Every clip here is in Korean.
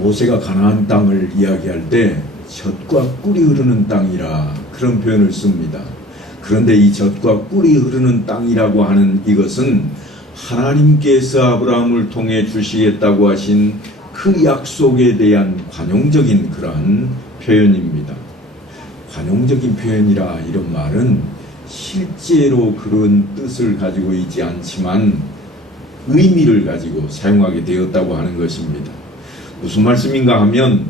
모세가 가나안 땅을 이야기할 때 젖과 꿀이 흐르는 땅이라 그런 표현을 씁니다. 그런데 이 젖과 꿀이 흐르는 땅이라고 하는 이것은 하나님께서 아브라함을 통해 주시겠다고 하신 그 약속에 대한 관용적인 그러한 표현입니다. 관용적인 표현이라 이런 말은 실제로 그런 뜻을 가지고 있지 않지만 의미를 가지고 사용하게 되었다고 하는 것입니다. 무슨 말씀인가 하면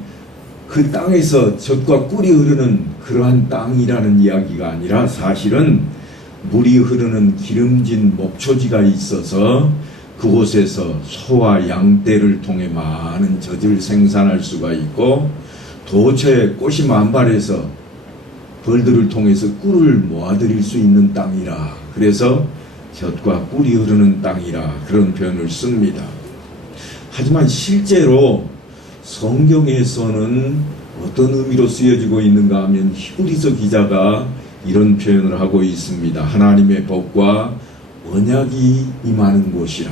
그 땅에서 젖과 꿀이 흐르는 그러한 땅이라는 이야기가 아니라 사실은 물이 흐르는 기름진 목초지가 있어서 그곳에서 소와 양떼를 통해 많은 젖을 생산할 수가 있고 도처에 꽃이 만발해서 벌들을 통해서 꿀을 모아들일 수 있는 땅이라 그래서 젖과 꿀이 흐르는 땅이라 그런 표현을 씁니다. 하지만 실제로 성경에서는 어떤 의미로 쓰여지고 있는가 하면 히브리서 기자가 이런 표현을 하고 있습니다. 하나님의 복과 언약이 임하는 곳이라.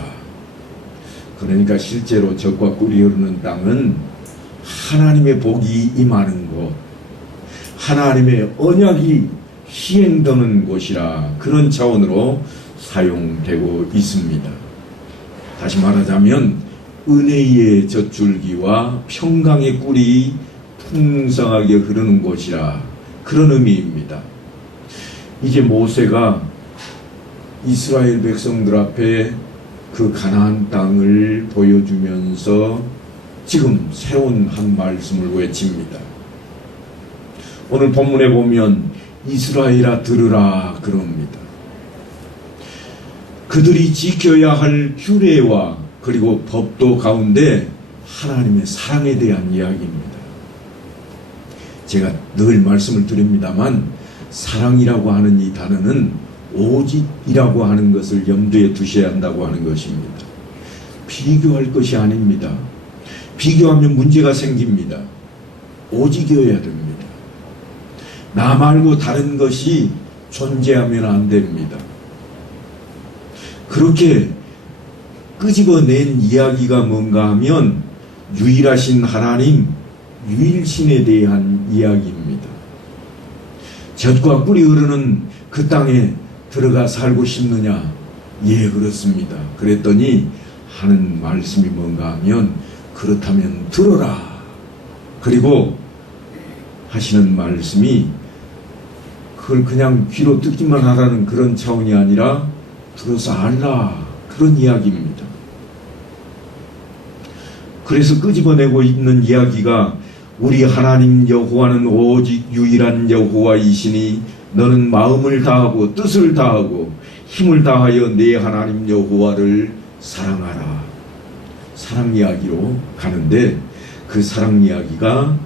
그러니까 실제로 젖과 꿀이 흐르는 땅은 하나님의 복이 임하는 곳, 하나님의 언약이 시행되는 곳이라 그런 차원으로 사용되고 있습니다. 다시 말하자면 은혜의 젖줄기와 평강의 꿀이 풍성하게 흐르는 곳이라 그런 의미입니다. 이제 모세가 이스라엘 백성들 앞에 그 가나안 땅을 보여주면서 지금 새로운 한 말씀을 외칩니다. 오늘 본문에 보면 이스라엘아 들으라 그럽니다. 그들이 지켜야 할 규례와 그리고 법도 가운데 하나님의 사랑에 대한 이야기입니다. 제가 늘 말씀을 드립니다만 사랑이라고 하는 이 단어는 오직이라고 하는 것을 염두에 두셔야 한다고 하는 것입니다. 비교할 것이 아닙니다. 비교하면 문제가 생깁니다. 오직이어야 됩니다. 나 말고 다른 것이 존재하면 안 됩니다. 그렇게 끄집어낸 이야기가 뭔가 하면 유일하신 하나님, 유일신에 대한 이야기입니다. 젖과 꿀이 흐르는 그 땅에 들어가 살고 싶느냐? 예, 그렇습니다. 그랬더니 하는 말씀이 뭔가 하면 그렇다면 들어라. 그리고 하시는 말씀이 그걸 그냥 귀로 듣기만 하라는 그런 차원이 아니라 들어서 알라. 그런 이야기입니다. 그래서 끄집어내고 있는 이야기가 우리 하나님 여호와는 오직 유일한 여호와이시니 너는 마음을 다하고 뜻을 다하고 힘을 다하여 내 하나님 여호와를 사랑하라. 사랑 이야기로 가는데 그 사랑 이야기가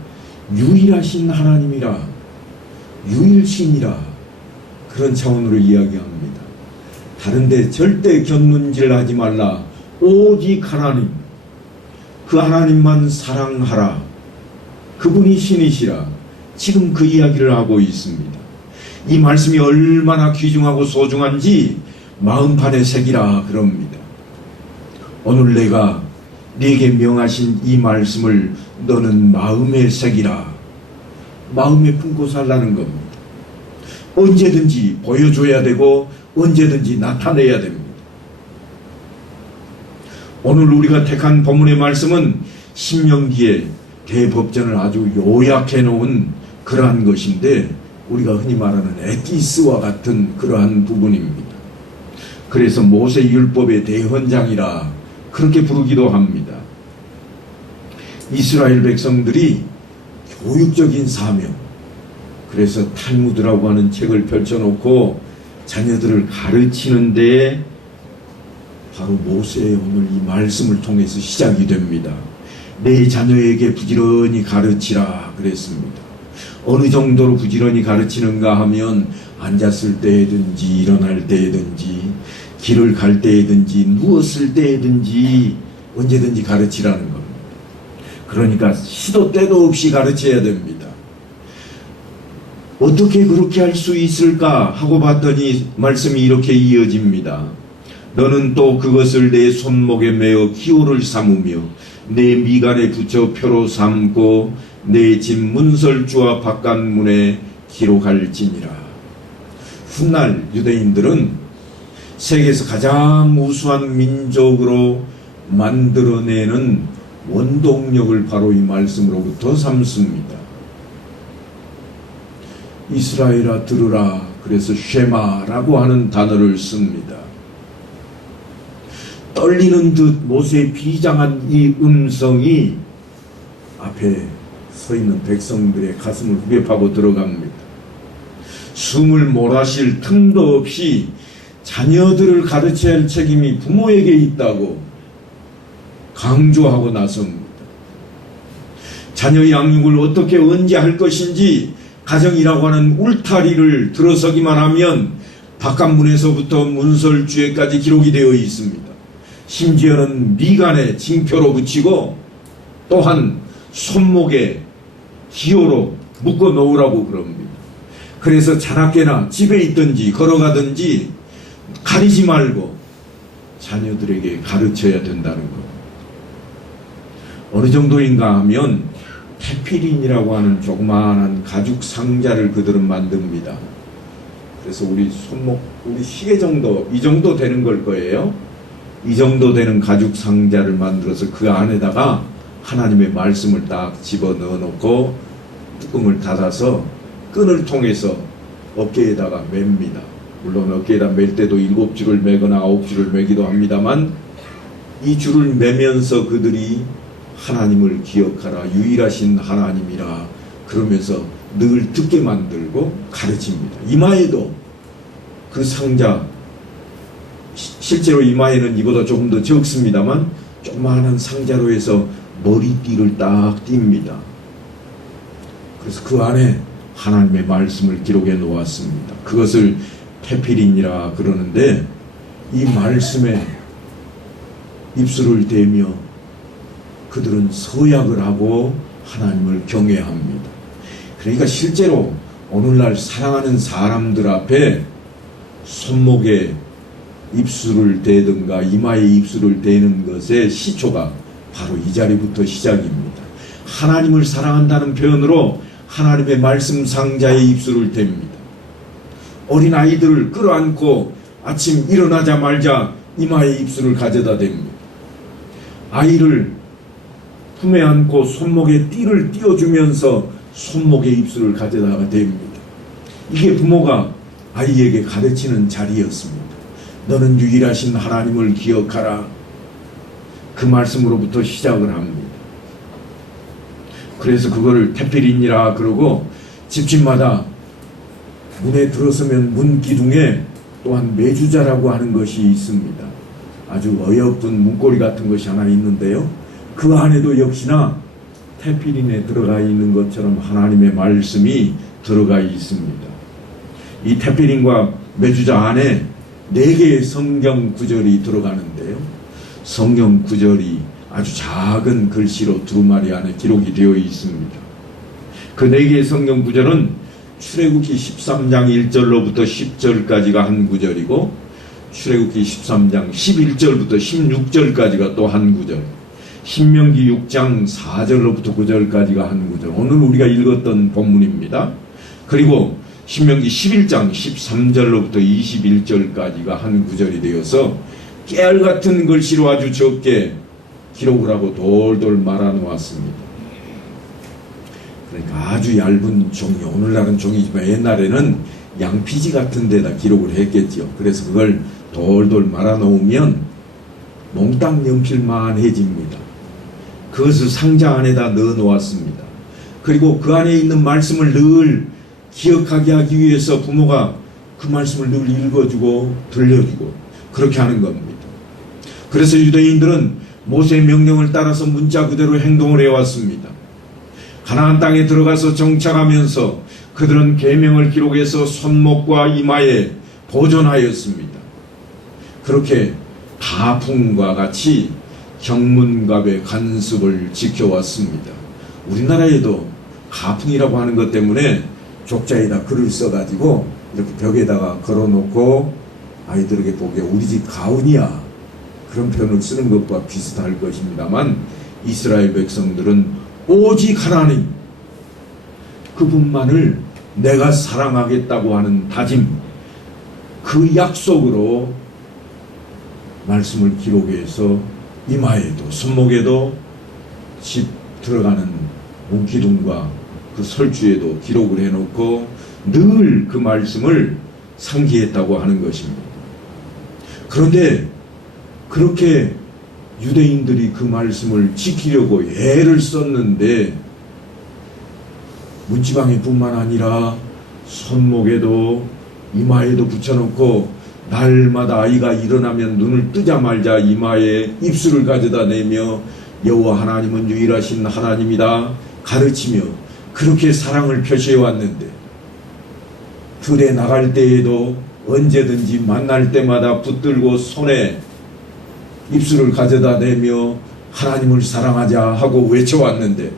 유일하신 하나님이라 유일신이라 그런 차원으로 이야기합니다. 다른데 절대 견눈질 하지 말라. 오직 하나님, 그 하나님만 사랑하라. 그분이 신이시라. 지금 그 이야기를 하고 있습니다. 이 말씀이 얼마나 귀중하고 소중한지 마음판에 새기라 그럽니다. 오늘 내가 네게 명하신 이 말씀을 너는 마음에 새기라. 마음에 품고 살라는 겁니다. 언제든지 보여줘야 되고 언제든지 나타내야 됩니다. 오늘 우리가 택한 본문의 말씀은 신명기에 대법전을 아주 요약해 놓은 그러한 것인데 우리가 흔히 말하는 에티스와 같은 그러한 부분입니다. 그래서 모세율법의 대헌장이라 그렇게 부르기도 합니다. 이스라엘 백성들이 교육적인 사명, 그래서 탈무드라고 하는 책을 펼쳐놓고 자녀들을 가르치는 데에 바로 모세의 오늘 이 말씀을 통해서 시작이 됩니다. 내 자녀에게 부지런히 가르치라 그랬습니다. 어느 정도로 부지런히 가르치는가 하면 앉았을 때든지 일어날 때든지 길을 갈 때든지 누웠을 때든지 언제든지 가르치라는 겁니다. 그러니까 시도 때도 없이 가르쳐야 됩니다. 어떻게 그렇게 할 수 있을까 하고 봤더니 말씀이 이렇게 이어집니다. 너는 또 그것을 내 손목에 매어 기호를 삼으며 내 미간에 붙여 표로 삼고 내 집 문설주와 바깥문에 기록할지니라. 훗날 유대인들은 세계에서 가장 우수한 민족으로 만들어내는 원동력을 바로 이 말씀으로부터 삼습니다. 이스라엘아 들으라. 그래서 쉐마라고 하는 단어를 씁니다. 떨리는 듯 모세의 비장한 이 음성이 앞에 서 있는 백성들의 가슴을 후벼 파고 들어갑니다. 숨을 몰아쉴 틈도 없이 자녀들을 가르쳐야 할 책임이 부모에게 있다고 강조하고 나섭니다. 자녀 양육을 어떻게 언제 할 것인지 가정이라고 하는 울타리를 들어서기만 하면 바깥문에서부터 문설주에까지 기록이 되어 있습니다. 심지어는 미간에 징표로 붙이고 또한 손목에 기호로 묶어 놓으라고 그럽니다. 그래서 자나깨나 집에 있든지 걸어가든지 가리지 말고 자녀들에게 가르쳐야 된다는 것. 어느 정도인가 하면 테피린이라고 하는 조그마한 가죽 상자를 그들은 만듭니다. 그래서 우리 손목, 우리 시계 정도, 이 정도 되는 걸 거예요. 이 정도 되는 가죽 상자를 만들어서 그 안에다가 하나님의 말씀을 딱 집어 넣어 놓고 뚜껑을 닫아서 끈을 통해서 어깨에다가 맵니다. 물론 어깨에다 맬 때도 7줄을 매거나 9줄을 매기도 합니다만 이 줄을 매면서 그들이 하나님을 기억하라, 유일하신 하나님이라 그러면서 늘 듣게 만들고 가르칩니다. 이마에도 그 상자, 실제로 이마에는 이보다 조금 더 적습니다만 조그마한 상자로 해서 머리띠를 딱 띕니다. 그래서 그 안에 하나님의 말씀을 기록해 놓았습니다. 그것을 테피린이라 그러는데 이 말씀에 입술을 대며 그들은 서약을 하고 하나님을 경외합니다. 그러니까 실제로 오늘날 사랑하는 사람들 앞에 손목에 입술을 대든가 이마에 입술을 대는 것의 시초가 바로 이 자리부터 시작입니다. 하나님을 사랑한다는 표현으로 하나님의 말씀 상자에 입술을 댑니다. 어린 아이들을 끌어안고 아침 일어나자마자 이마에 입술을 가져다 댑니다. 아이를 품에 안고 손목에 띠를 띄워주면서 손목에 입술을 가져다가 댑니다. 이게 부모가 아이에게 가르치는 자리였습니다. 너는 유일하신 하나님을 기억하라. 그 말씀으로부터 시작을 합니다. 그래서 그거를 테피린이라 그러고 집집마다 문에 들어서면 문 기둥에 또한 매주자라고 하는 것이 있습니다. 아주 어여쁜 문고리 같은 것이 하나 있는데요. 그 안에도 역시나 테피린에 들어가 있는 것처럼 하나님의 말씀이 들어가 있습니다. 이 테피린과 매주자 안에 4개의 성경 구절이 들어가는데요. 성경 구절이 아주 작은 글씨로 두루마리 안에 기록이 되어 있습니다. 그 4개의 성경 구절은 출애굽기 13장 1절로부터 10절까지가 한 구절이고 출애굽기 13장 11절부터 16절까지가 또 한 구절, 신명기 6장 4절로부터 9절까지가 한 구절, 오늘 우리가 읽었던 본문입니다. 그리고 신명기 11장 13절로부터 21절까지가 한 구절이 되어서 깨알같은 글씨로 아주 적게 기록을 하고 돌돌 말아 놓았습니다. 그러니까 아주 얇은 종이, 오늘날은 종이지만 옛날에는 양피지 같은 데다 기록을 했겠죠. 그래서 그걸 돌돌 말아 놓으면 몽땅 연필만해집니다. 그것을 상자 안에다 넣어 놓았습니다. 그리고 그 안에 있는 말씀을 늘 기억하게 하기 위해서 부모가 그 말씀을 늘 읽어주고 들려주고 그렇게 하는 겁니다. 그래서 유대인들은 모세의 명령을 따라서 문자 그대로 행동을 해왔습니다. 가나안 땅에 들어가서 정착하면서 그들은 계명을 기록해서 손목과 이마에 보존하였습니다. 그렇게 가풍과 같이 경문갑의 간섭을 지켜왔습니다. 우리나라에도 가풍이라고 하는 것 때문에 족자에다 글을 써가지고 이렇게 벽에다가 걸어놓고 아이들에게 보기에 우리 집 가훈이야 그런 표현을 쓰는 것과 비슷할 것입니다만 이스라엘 백성들은 오직 하나님 그분만을 내가 사랑하겠다고 하는 다짐, 그 약속으로 말씀을 기록해서 이마에도 손목에도 집 들어가는 문기둥과 그 설주에도 기록을 해놓고 늘 그 말씀을 상기했다고 하는 것입니다. 그런데 그렇게 유대인들이 그 말씀을 지키려고 애를 썼는데 문지방에 뿐만 아니라 손목에도 이마에도 붙여놓고 날마다 아이가 일어나면 눈을 뜨자마자 이마에 입술을 가져다 내며 여호와 하나님은 유일하신 하나님이다 가르치며 그렇게 사랑을 표시해 왔는데, 들에 나갈 때에도 언제든지 만날 때마다 붙들고 손에 입술을 가져다 대며 하나님을 사랑하자 하고 외쳐왔는데,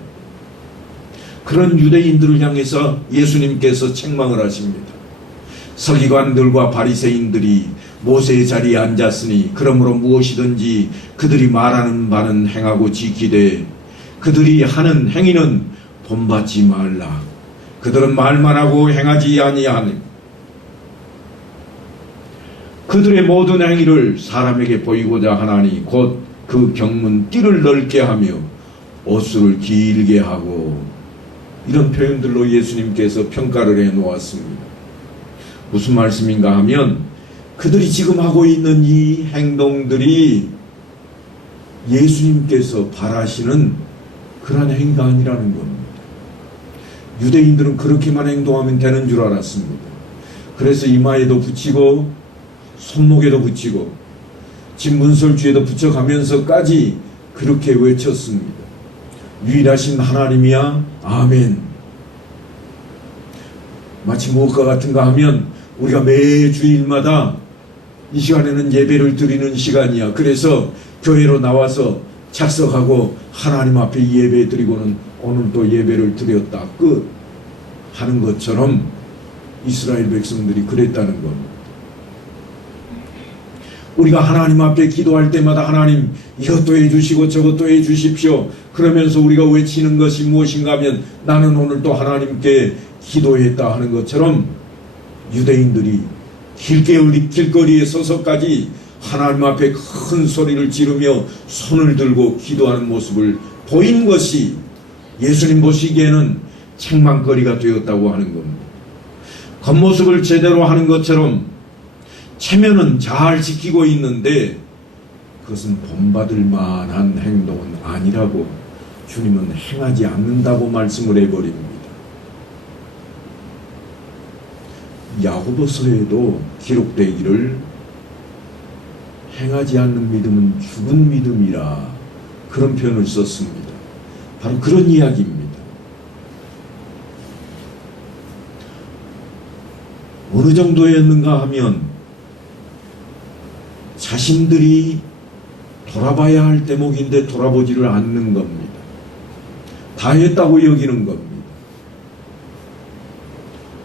그런 유대인들을 향해서 예수님께서 책망을 하십니다. 서기관들과 바리새인들이 모세의 자리에 앉았으니 그러므로 무엇이든지 그들이 말하는 바는 행하고 지키되 그들이 하는 행위는 본받지 말라. 그들은 말만 하고 행하지 아니하니 그들의 모든 행위를 사람에게 보이고자 하나니 곧 그 경문 띠를 넓게 하며 옷수를 길게 하고, 이런 표현들로 예수님께서 평가를 해 놓았습니다. 무슨 말씀인가 하면 그들이 지금 하고 있는 이 행동들이 예수님께서 바라시는 그런 행위가 아니라는 겁니다. 유대인들은 그렇게만 행동하면 되는 줄 알았습니다. 그래서 이마에도 붙이고 손목에도 붙이고 집 문설주에도 붙여가면서까지 그렇게 외쳤습니다. 유일하신 하나님이야 아멘. 마치 무엇과 같은가 하면 우리가 매 주일마다 이 시간에는 예배를 드리는 시간이야. 그래서 교회로 나와서 착석하고 하나님 앞에 예배 드리고는 오늘 또 예배를 드렸다 끝 하는 것처럼 이스라엘 백성들이 그랬다는 겁니다. 우리가 하나님 앞에 기도할 때마다 하나님 이것도 해주시고 저것도 해주십시오 그러면서 우리가 외치는 것이 무엇인가 하면 나는 오늘 또 하나님께 기도했다 하는 것처럼 유대인들이 길거리에 서서까지 하나님 앞에 큰 소리를 지르며 손을 들고 기도하는 모습을 보인 것이 예수님 보시기에는 책망거리가 되었다고 하는 겁니다. 겉모습을 제대로 하는 것처럼 체면은 잘 지키고 있는데 그것은 본받을 만한 행동은 아니라고 주님은 행하지 않는다고 말씀을 해버립니다. 야고보서에도 기록되기를 행하지 않는 믿음은 죽은 믿음이라 그런 표현을 썼습니다. 바로 그런 이야기입니다. 어느 정도였는가 하면 자신들이 돌아봐야 할 대목인데 돌아보지를 않는 겁니다. 다 했다고 여기는 겁니다.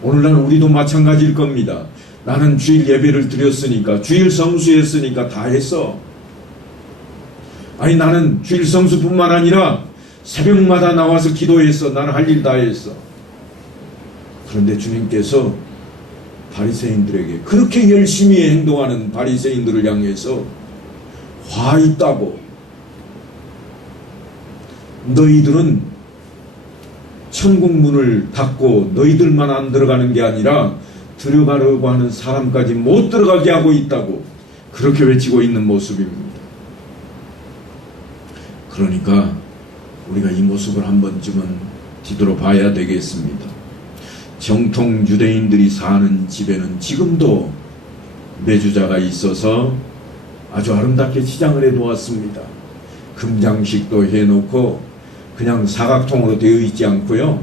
오늘날 우리도 마찬가지일 겁니다. 나는 주일 예배를 드렸으니까, 주일 성수했으니까 다 했어. 아니 나는 주일 성수뿐만 아니라 새벽마다 나와서 기도했어. 나는 할 일 다 했어. 그런데 주님께서 바리새인들에게, 그렇게 열심히 행동하는 바리새인들을 향해서 화 있다고, 너희들은 천국 문을 닫고 너희들만 안 들어가는 게 아니라 들어가려고 하는 사람까지 못 들어가게 하고 있다고 그렇게 외치고 있는 모습입니다. 그러니까 우리가 이 모습을 한 번쯤은 뒤돌아봐야 되겠습니다. 정통 유대인들이 사는 집에는 지금도 매주자가 있어서 아주 아름답게 치장을 해 놓았습니다. 금장식도 해놓고 그냥 사각통으로 되어 있지 않고요,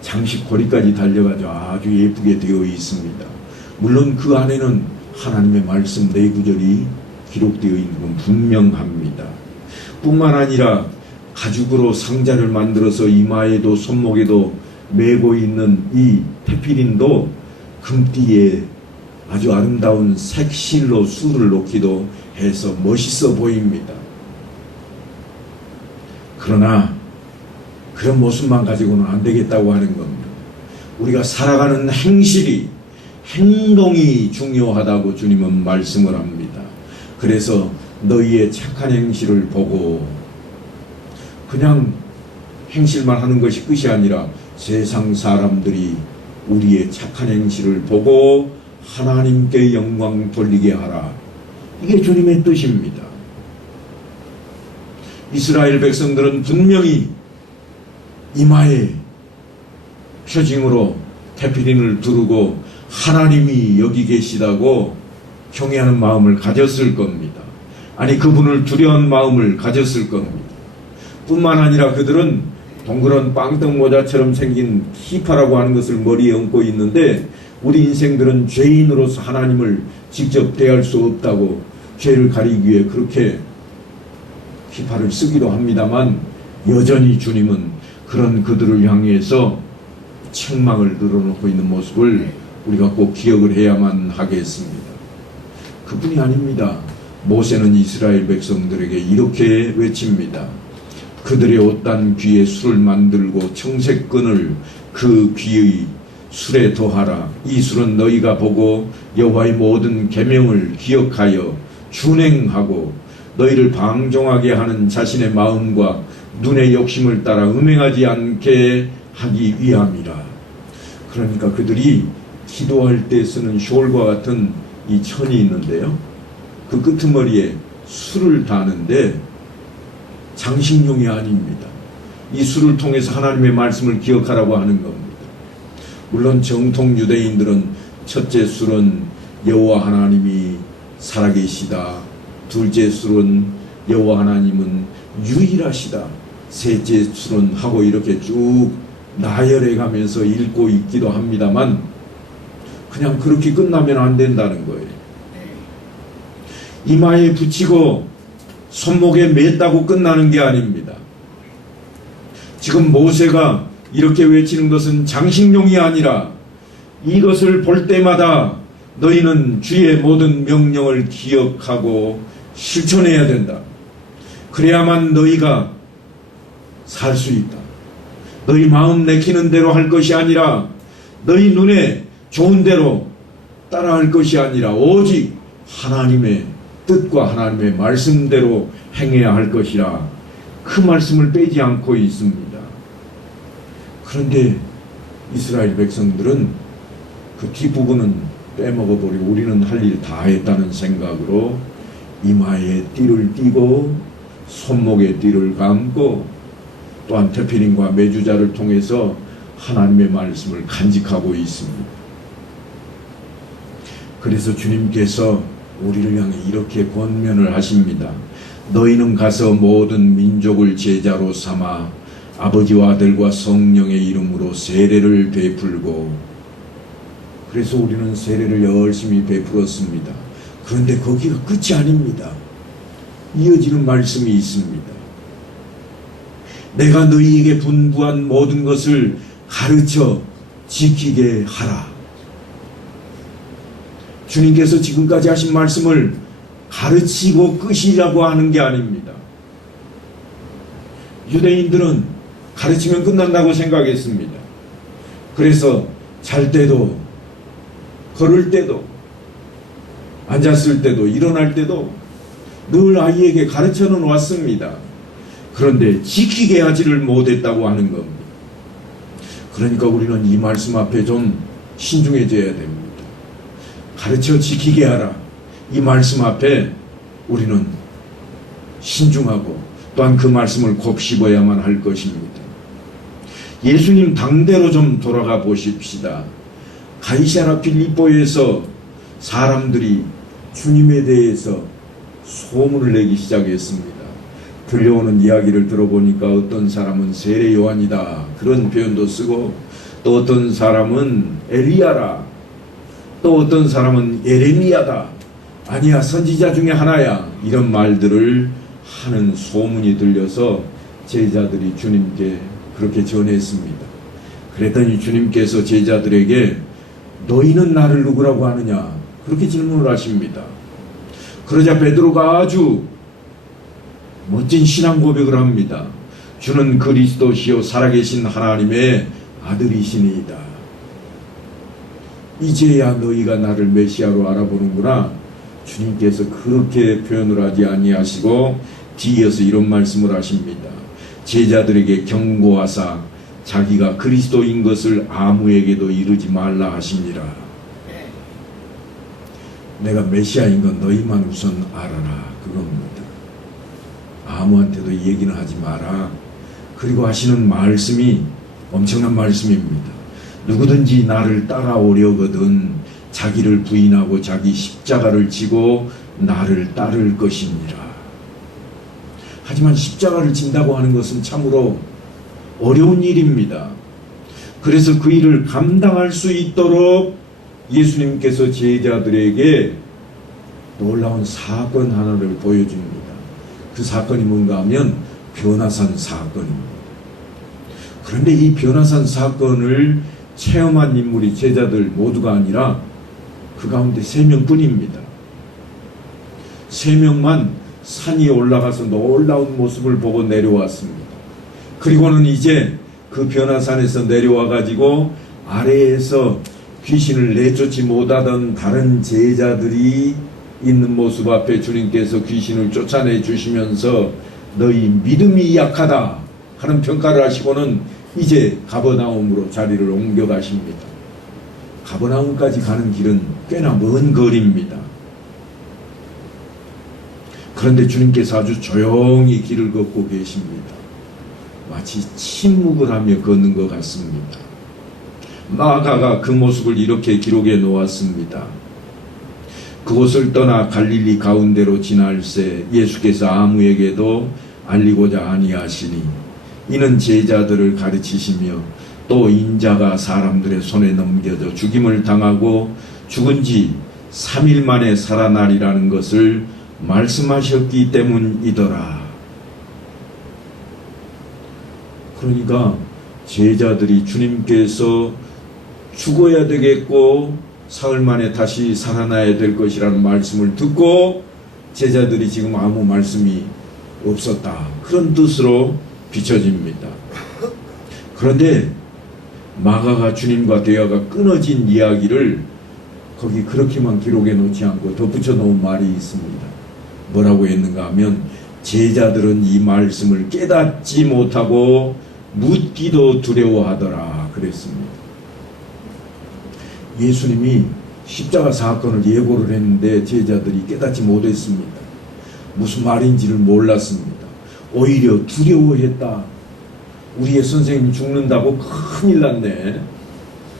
장식고리까지 달려가지고 아주 예쁘게 되어 있습니다. 물론 그 안에는 하나님의 말씀 4구절이 기록되어 있는 건 분명합니다. 뿐만 아니라 가죽으로 상자를 만들어서 이마에도 손목에도 메고 있는 이 테피린도 금띠에 아주 아름다운 색실로 술을 놓기도 해서 멋있어 보입니다. 그러나 그런 모습만 가지고는 안 되겠다고 하는 겁니다. 우리가 살아가는 행동이 중요하다고 주님은 말씀을 합니다. 그래서 너희의 착한 행실을 보고 그냥 행실만 하는 것이 끝이 아니라 세상 사람들이 우리의 착한 행실을 보고 하나님께 영광 돌리게 하라. 이게 주님의 뜻입니다. 이스라엘 백성들은 분명히 이마에 표징으로 테필린을 두르고 하나님이 여기 계시다고 경외하는 마음을 가졌을 겁니다. 아니, 그분을 두려운 마음을 가졌을 겁니다. 뿐만 아니라 그들은 동그란 빵떡 모자처럼 생긴 키파라고 하는 것을 머리에 얹고 있는데, 우리 인생들은 죄인으로서 하나님을 직접 대할 수 없다고 죄를 가리기 위해 그렇게 키파를 쓰기도 합니다만, 여전히 주님은 그런 그들을 향해서 책망을 늘어놓고 있는 모습을 우리가 꼭 기억을 해야만 하겠습니다. 그뿐이 아닙니다. 모세는 이스라엘 백성들에게 이렇게 외칩니다. 그들의 옷단 귀에 술을 만들고 청색끈을 그 귀의 술에 더하라. 이 술은 너희가 보고 여호와의 모든 계명을 기억하여 준행하고 너희를 방종하게 하는 자신의 마음과 눈의 욕심을 따라 음행하지 않게 하기 위함이라. 그러니까 그들이 기도할 때 쓰는 숄과 같은 이 천이 있는데요, 그 끄트머리에 술을 다는데 장식용이 아닙니다. 이 술을 통해서 하나님의 말씀을 기억하라고 하는 겁니다. 물론 정통 유대인들은 첫째 술은 여호와 하나님이 살아계시다, 둘째 술은 여호와 하나님은 유일하시다, 셋째 술은 하고 이렇게 쭉 나열해 가면서 읽고 있기도 합니다만, 그냥 그렇게 끝나면 안 된다는 거예요. 이마에 붙이고 손목에 맸다고 끝나는 게 아닙니다. 지금 모세가 이렇게 외치는 것은 장식용이 아니라 이것을 볼 때마다 너희는 주의 모든 명령을 기억하고 실천해야 된다. 그래야만 너희가 살 수 있다. 너희 마음 내키는 대로 할 것이 아니라, 너희 눈에 좋은 대로 따라할 것이 아니라 오직 하나님의 뜻과 하나님의 말씀대로 행해야 할 것이라, 그 말씀을 빼지 않고 있습니다. 그런데 이스라엘 백성들은 그 뒷부분은 빼먹어버리고 우리는 할 일 다 했다는 생각으로 이마에 띠를 띠고 손목에 띠를 감고 또한 테필린과 메주자를 통해서 하나님의 말씀을 간직하고 있습니다. 그래서 주님께서 우리를 향해 이렇게 권면을 하십니다. 너희는 가서 모든 민족을 제자로 삼아 아버지와 아들과 성령의 이름으로 세례를 베풀고, 그래서 우리는 세례를 열심히 베풀었습니다. 그런데 거기가 끝이 아닙니다. 이어지는 말씀이 있습니다. 내가 너희에게 분부한 모든 것을 가르쳐 지키게 하라. 주님께서 지금까지 하신 말씀을 가르치고 끝이라고 하는 게 아닙니다. 유대인들은 가르치면 끝난다고 생각했습니다. 그래서 잘 때도, 걸을 때도, 앉았을 때도, 일어날 때도 늘 아이에게 가르쳐는 왔습니다. 그런데 지키게 하지를 못했다고 하는 겁니다. 그러니까 우리는 이 말씀 앞에 좀 신중해져야 됩니다. 가르쳐 지키게 하라. 이 말씀 앞에 우리는 신중하고 또한 그 말씀을 곱씹어야만 할 것입니다. 예수님 당대로 좀 돌아가 보십시다. 가이사랴 빌립보에서 사람들이 주님에 대해서 소문을 내기 시작했습니다. 들려오는 이야기를 들어보니까 어떤 사람은 세례 요한이다, 그런 표현도 쓰고, 또 어떤 사람은 엘리야라, 또 어떤 사람은 예레미야다, 아니야 선지자 중에 하나야, 이런 말들을 하는 소문이 들려서 제자들이 주님께 그렇게 전했습니다. 그랬더니 주님께서 제자들에게 너희는 나를 누구라고 하느냐, 그렇게 질문을 하십니다. 그러자 베드로가 아주 멋진 신앙 고백을 합니다. 주는 그리스도시요 살아계신 하나님의 아들이시니이다. 이제야 너희가 나를 메시아로 알아보는구나. 주님께서 그렇게 표현을 하지 아니하시고 뒤이어서 이런 말씀을 하십니다. 제자들에게 경고하사 자기가 그리스도인 것을 아무에게도 이르지 말라 하시니라. 내가 메시아인 건 너희만 우선 알아라, 그겁니다. 아무한테도 얘기는 하지 마라. 그리고 하시는 말씀이 엄청난 말씀입니다. 누구든지 나를 따라오려거든 자기를 부인하고 자기 십자가를 지고 나를 따를 것이니라. 하지만 십자가를 진다고 하는 것은 참으로 어려운 일입니다. 그래서 그 일을 감당할 수 있도록 예수님께서 제자들에게 놀라운 사건 하나를 보여줍니다. 그 사건이 뭔가 하면 변화산 사건입니다. 그런데 이 변화산 사건을 체험한 인물이 제자들 모두가 아니라 그 가운데 3명뿐입니다. 3명만 산이 올라가서 놀라운 모습을 보고 내려왔습니다. 그리고는 이제 그 변화산에서 내려와 가지고 아래에서 귀신을 내쫓지 못하던 다른 제자들이 있는 모습 앞에 주님께서 귀신을 쫓아내 주시면서 너희 믿음이 약하다 하는 평가를 하시고는 이제 가버나움으로 자리를 옮겨 가십니다. 가버나움까지 가는 길은 꽤나 먼 거리입니다. 그런데 주님께서 아주 조용히 길을 걷고 계십니다. 마치 침묵을 하며 걷는 것 같습니다. 마가가 그 모습을 이렇게 기록해 놓았습니다. 그곳을 떠나 갈릴리 가운데로 지날새 예수께서 아무에게도 알리고자 아니하시니 이는 제자들을 가르치시며 또 인자가 사람들의 손에 넘겨져 죽임을 당하고 죽은 지 3일 만에 살아나리라는 것을 말씀하셨기 때문이더라. 그러니까 제자들이 주님께서 죽어야 되겠고 사흘 만에 다시 살아나야 될 것이라는 말씀을 듣고 제자들이 지금 아무 말씀이 없었다, 그런 뜻으로 비춰집니다. 그런데 마가가 주님과 대화가 끊어진 이야기를 거기 그렇게만 기록해 놓지 않고 덧붙여 놓은 말이 있습니다. 뭐라고 했는가 하면 제자들은 이 말씀을 깨닫지 못하고 묻기도 두려워하더라 그랬습니다. 예수님이 십자가 사건을 예고를 했는데 제자들이 깨닫지 못했습니다. 무슨 말인지를 몰랐습니다. 오히려 두려워했다. 우리의 선생님이 죽는다고 큰일 났네,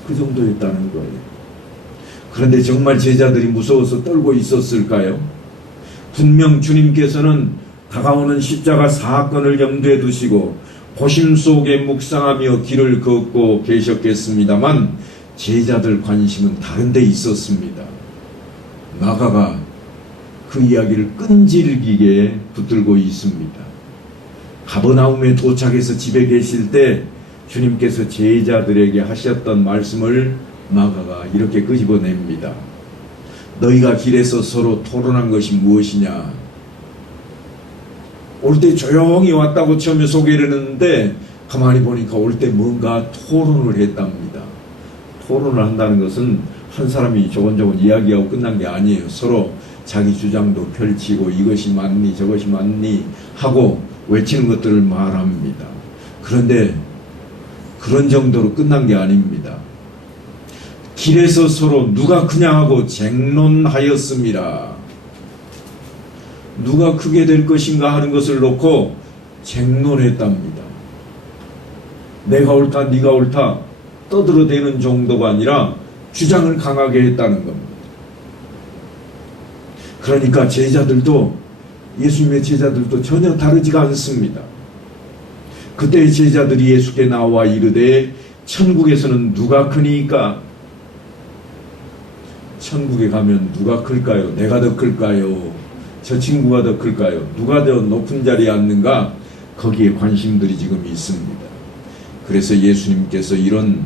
그 정도였다는 거예요. 그런데 정말 제자들이 무서워서 떨고 있었을까요? 분명 주님께서는 다가오는 십자가 사건을 염두에 두시고 고심 속에 묵상하며 길을 걷고 계셨겠습니다만 제자들 관심은 다른 데 있었습니다. 마가가 그 이야기를 끈질기게 붙들고 있습니다. 가버나움에 도착해서 집에 계실 때 주님께서 제자들에게 하셨던 말씀을 마가가 이렇게 끄집어냅니다. 너희가 길에서 서로 토론한 것이 무엇이냐? 올 때 조용히 왔다고 처음에 소개를 했는데 가만히 보니까 올 때 뭔가 토론을 했답니다. 토론을 한다는 것은 한 사람이 조곤조곤 이야기하고 끝난 게 아니에요. 서로 자기 주장도 펼치고 이것이 맞니 저것이 맞니 하고 외치는 것들을 말합니다. 그런데 그런 정도로 끝난 게 아닙니다. 길에서 서로 누가 크냐 하고 쟁론하였습니다. 누가 크게 될 것인가 하는 것을 놓고 쟁론했답니다. 내가 옳다 네가 옳다 떠들어대는 정도가 아니라 주장을 강하게 했다는 겁니다. 그러니까 제자들도, 예수님의 제자들도 전혀 다르지가 않습니다. 그때 제자들이 예수께 나와 이르되 천국에서는 누가 크니까? 천국에 가면 누가 클까요? 내가 더 클까요? 저 친구가 더 클까요? 누가 더 높은 자리에 앉는가? 거기에 관심들이 지금 있습니다. 그래서 예수님께서 이런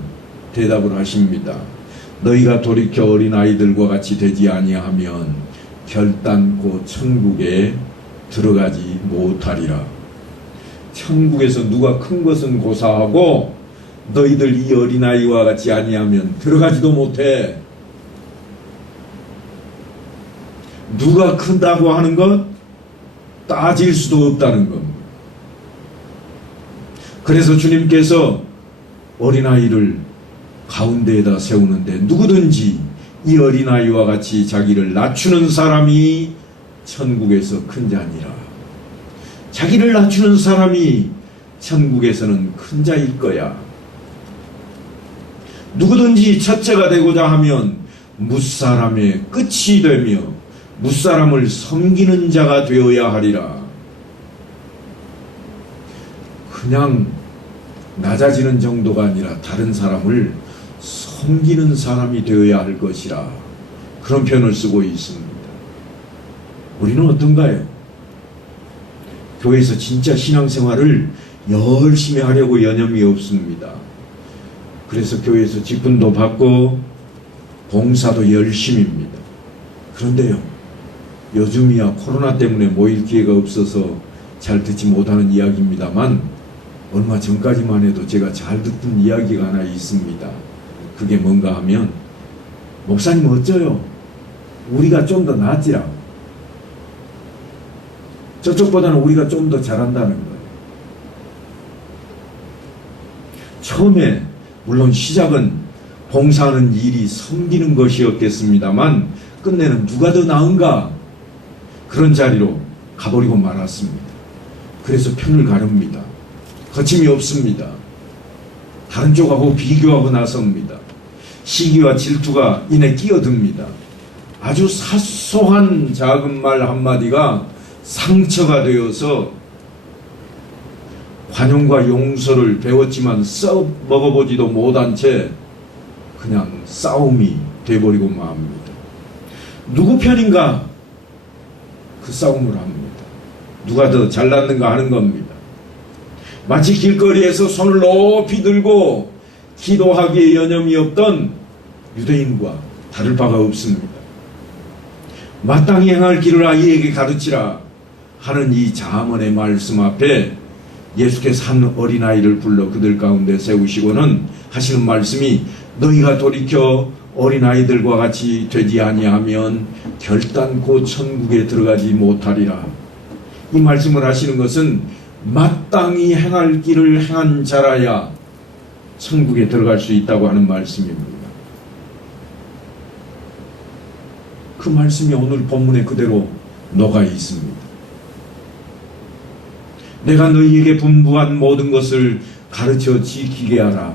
대답을 하십니다. 너희가 돌이켜 어린아이들과 같이 되지 아니하면 결단코 천국에 들어가지 못하리라. 천국에서 누가 큰 것은 고사하고 너희들 이 어린아이와 같이 아니하면 들어가지도 못해. 누가 큰다고 하는 것 따질 수도 없다는 겁니다. 그래서 주님께서 어린아이를 가운데에다 세우는데 누구든지 이 어린아이와 같이 자기를 낮추는 사람이 천국에서 큰 자니라. 자기를 낮추는 사람이 천국에서는 큰 자일 거야. 누구든지 첫째가 되고자 하면 무사람의 끝이 되며 무사람을 섬기는 자가 되어야 하리라. 그냥 낮아지는 정도가 아니라 다른 사람을 섬기는 사람이 되어야 할 것이라. 그런 표현을 쓰고 있습니다. 우리는 어떤가요? 교회에서 진짜 신앙생활을 열심히 하려고 여념이 없습니다. 그래서 교회에서 직분도 받고 봉사도 열심히입니다. 그런데요, 요즘이야 코로나 때문에 모일 기회가 없어서 잘 듣지 못하는 이야기입니다만 얼마 전까지만 해도 제가 잘 듣던 이야기가 하나 있습니다. 그게 뭔가 하면, 목사님 어쩌요? 우리가 좀 더 낫지라. 저쪽보다는 우리가 좀 더 잘한다는 거예요. 처음에 물론 시작은 봉사하는 일이 섬기는 것이었겠습니다만 끝내는 누가 더 나은가 그런 자리로 가버리고 말았습니다. 그래서 편을 가릅니다. 거침이 없습니다. 다른 쪽하고 비교하고 나섭니다. 시기와 질투가 이내 끼어듭니다. 아주 사소한 작은 말 한마디가 상처가 되어서 관용과 용서를 배웠지만 썩 먹어보지도 못한 채 그냥 싸움이 돼버리고 맙니다. 누구 편인가? 그 싸움을 합니다. 누가 더 잘났는가 하는 겁니다. 마치 길거리에서 손을 높이 들고 기도하기에 여념이 없던 유대인과 다를 바가 없습니다. 마땅히 행할 길을 아이에게 가르치라 하는 이 잠언의 말씀 앞에 예수께서 한 어린아이를 불러 그들 가운데 세우시고는 하시는 말씀이, 너희가 돌이켜 어린아이들과 같이 되지 아니하면 결단코 천국에 들어가지 못하리라. 이 말씀을 하시는 것은 마땅히 행할 길을 행한 자라야 천국에 들어갈 수 있다고 하는 말씀입니다. 그 말씀이 오늘 본문에 그대로 녹아 있습니다. 내가 너희에게 분부한 모든 것을 가르쳐 지키게 하라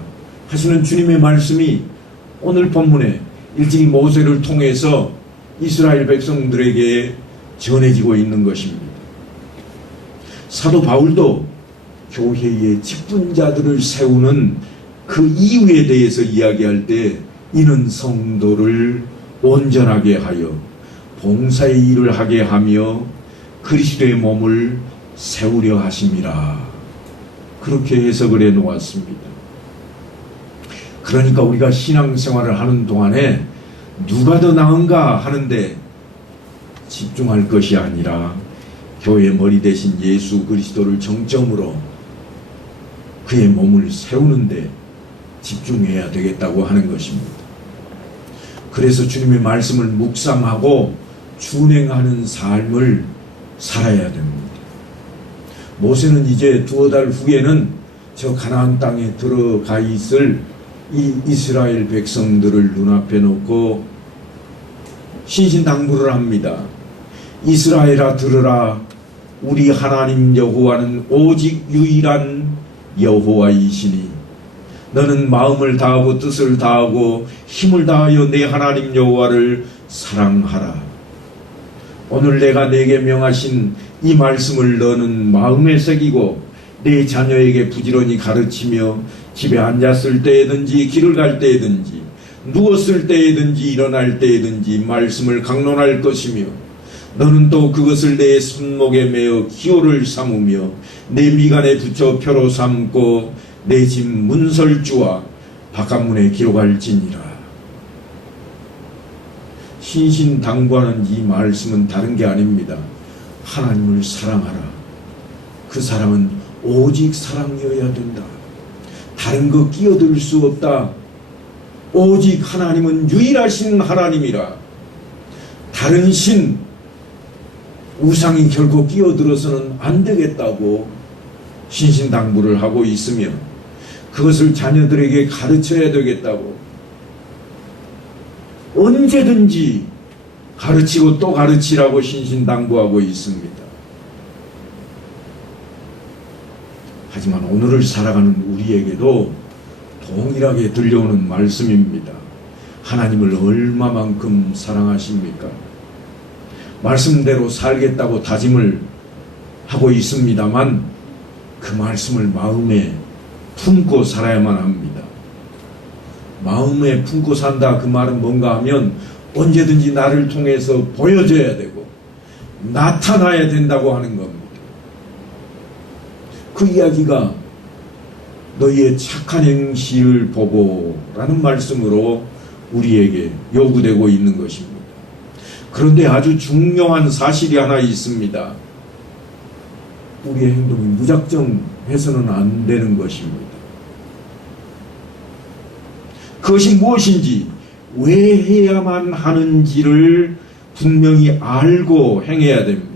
하시는 주님의 말씀이 오늘 본문에 일찍이 모세를 통해서 이스라엘 백성들에게 전해지고 있는 것입니다. 사도 바울도 교회의 직분자들을 세우는 그 이유에 대해서 이야기할 때 이는 성도를 온전하게 하여 봉사의 일을 하게 하며 그리스도의 몸을 세우려 하심이라. 그렇게 해석을 해 놓았습니다. 그러니까 우리가 신앙생활을 하는 동안에 누가 더 나은가 하는데 집중할 것이 아니라 교회의 머리 대신 예수 그리스도를 정점으로 그의 몸을 세우는데 집중해야 되겠다고 하는 것입니다. 그래서 주님의 말씀을 묵상하고 준행하는 삶을 살아야 됩니다. 모세는 이제 두어 달 후에는 저 가나안 땅에 들어가 있을 이 이스라엘 백성들을 눈앞에 놓고 신신당부를 합니다. 이스라엘아 들으라. 우리 하나님 여호와는 오직 유일한 여호와이시니 너는 마음을 다하고 뜻을 다하고 힘을 다하여 내 하나님 여호와를 사랑하라. 오늘 내가 내게 명하신 이 말씀을 너는 마음에 새기고 내 자녀에게 부지런히 가르치며 집에 앉았을 때에든지 길을 갈 때에든지 누웠을 때에든지 일어날 때에든지 말씀을 강론할 것이며 너는 또 그것을 내 손목에 매어 기호를 삼으며 내 미간에 붙여 표로 삼고 내 집 문설주와 바깥문에 기록할지니라. 신신당부하는 이 말씀은 다른 게 아닙니다. 하나님을 사랑하라. 그 사랑은 오직 사랑이어야 된다. 다른 거 끼어들 수 없다. 오직 하나님은 유일하신 하나님이라. 다른 신, 우상이 결코 끼어들어서는 안 되겠다고 신신당부를 하고 있으며 그것을 자녀들에게 가르쳐야 되겠다고 언제든지 가르치고 또 가르치라고 신신당부하고 있습니다. 하지만 오늘을 살아가는 우리에게도 동일하게 들려오는 말씀입니다. 하나님을 얼마만큼 사랑하십니까? 말씀대로 살겠다고 다짐을 하고 있습니다만 그 말씀을 마음에 품고 살아야만 합니다. 마음에 품고 산다 그 말은 뭔가 하면 언제든지 나를 통해서 보여져야 되고 나타나야 된다고 하는 겁니다. 그 이야기가 너희의 착한 행실을 보고 라는 말씀으로 우리에게 요구되고 있는 것입니다. 그런데 아주 중요한 사실이 하나 있습니다. 우리의 행동이 무작정 해서는 안 되는 것입니다. 그것이 무엇인지 왜 해야만 하는지를 분명히 알고 행해야 됩니다.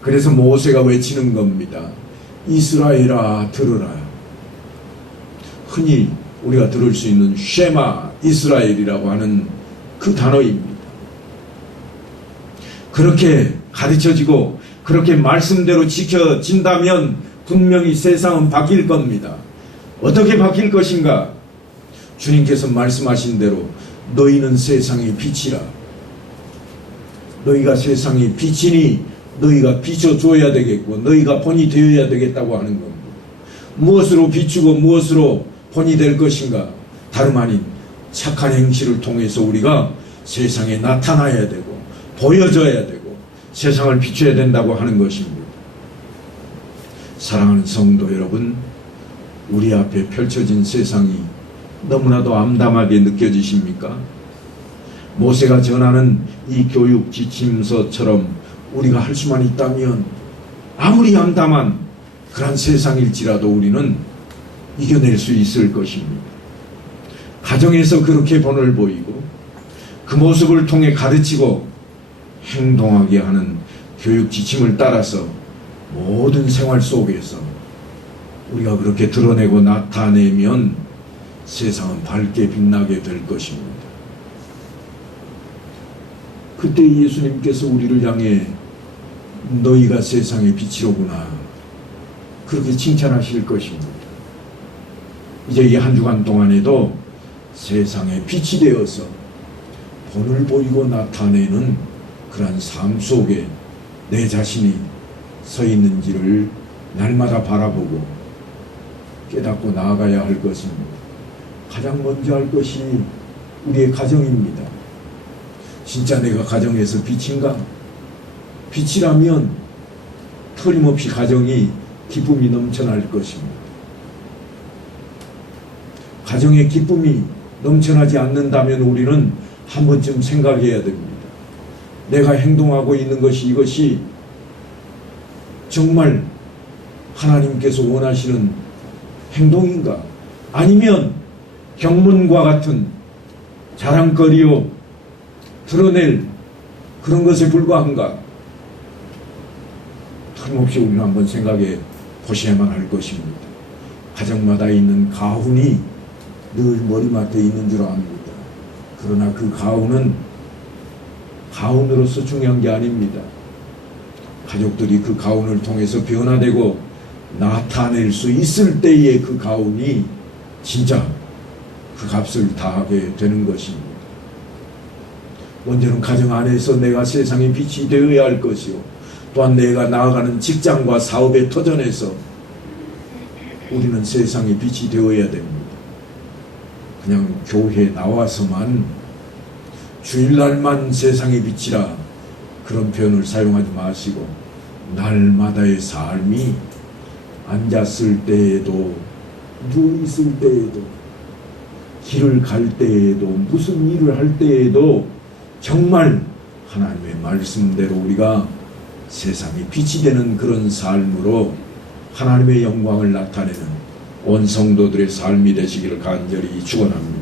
그래서 모세가 외치는 겁니다. 이스라엘아 들으라. 흔히 우리가 들을 수 있는 쉐마 이스라엘이라고 하는 그 단어입니다. 그렇게 가르쳐지고 그렇게 말씀대로 지켜진다면 분명히 세상은 바뀔 겁니다. 어떻게 바뀔 것인가? 주님께서 말씀하신 대로 너희는 세상의 빛이라. 너희가 세상의 빛이니 너희가 비춰줘야 되겠고 너희가 본이 되어야 되겠다고 하는 겁니다. 무엇으로 비추고 무엇으로 본이 될 것인가? 다름 아닌 착한 행실을 통해서 우리가 세상에 나타나야 되고 보여져야 되고 세상을 비춰야 된다고 하는 것입니다. 사랑하는 성도 여러분, 우리 앞에 펼쳐진 세상이 너무나도 암담하게 느껴지십니까? 모세가 전하는 이 교육 지침서처럼 우리가 할 수만 있다면 아무리 암담한 그런 세상일지라도 우리는 이겨낼 수 있을 것입니다. 가정에서 그렇게 본을 보이고 그 모습을 통해 가르치고 행동하게 하는 교육 지침을 따라서 모든 생활 속에서 우리가 그렇게 드러내고 나타내면 세상은 밝게 빛나게 될 것입니다. 그때 예수님께서 우리를 향해 너희가 세상의 빛이로구나 그렇게 칭찬하실 것입니다. 이제 이 한 주간 동안에도 세상의 빛이 되어서 본을 보이고 나타내는 그러한 삶 속에 내 자신이 서 있는지를 날마다 바라보고 깨닫고 나아가야 할 것입니다. 가장 먼저 할 것이 우리의 가정입니다. 진짜 내가 가정에서 빛인가? 빛이라면 틀림없이 가정이 기쁨이 넘쳐날 것입니다. 가정에 기쁨이 넘쳐나지 않는다면 우리는 한 번쯤 생각해야 됩니다. 내가 행동하고 있는 것이 이것이 정말 하나님께서 원하시는 행동인가? 아니면 경문과 같은 자랑거리요 드러낼 그런 것에 불과한가? 틀림없이 우리는 한번 생각해 보셔야만 할 것입니다. 가정마다 있는 가훈이 늘 머리맡에 있는 줄 압니다. 그러나 그 가훈은 가훈으로서 중요한 게 아닙니다. 가족들이 그 가훈을 통해서 변화되고 나타낼 수 있을 때에 그 가훈이 진짜 그 값을 다하게 되는 것입니다. 먼저는 가정 안에서 내가 세상의 빛이 되어야 할 것이요 또한 내가 나아가는 직장과 사업의 터전에서 우리는 세상의 빛이 되어야 됩니다. 그냥 교회에 나와서만 주일날만 세상의 빛이라 그런 표현을 사용하지 마시고 날마다의 삶이 앉았을 때에도 누워있을 때에도 길을 갈 때에도 무슨 일을 할 때에도 정말 하나님의 말씀대로 우리가 세상에 빛이 되는 그런 삶으로 하나님의 영광을 나타내는 온 성도들의 삶이 되시기를 간절히 축원합니다.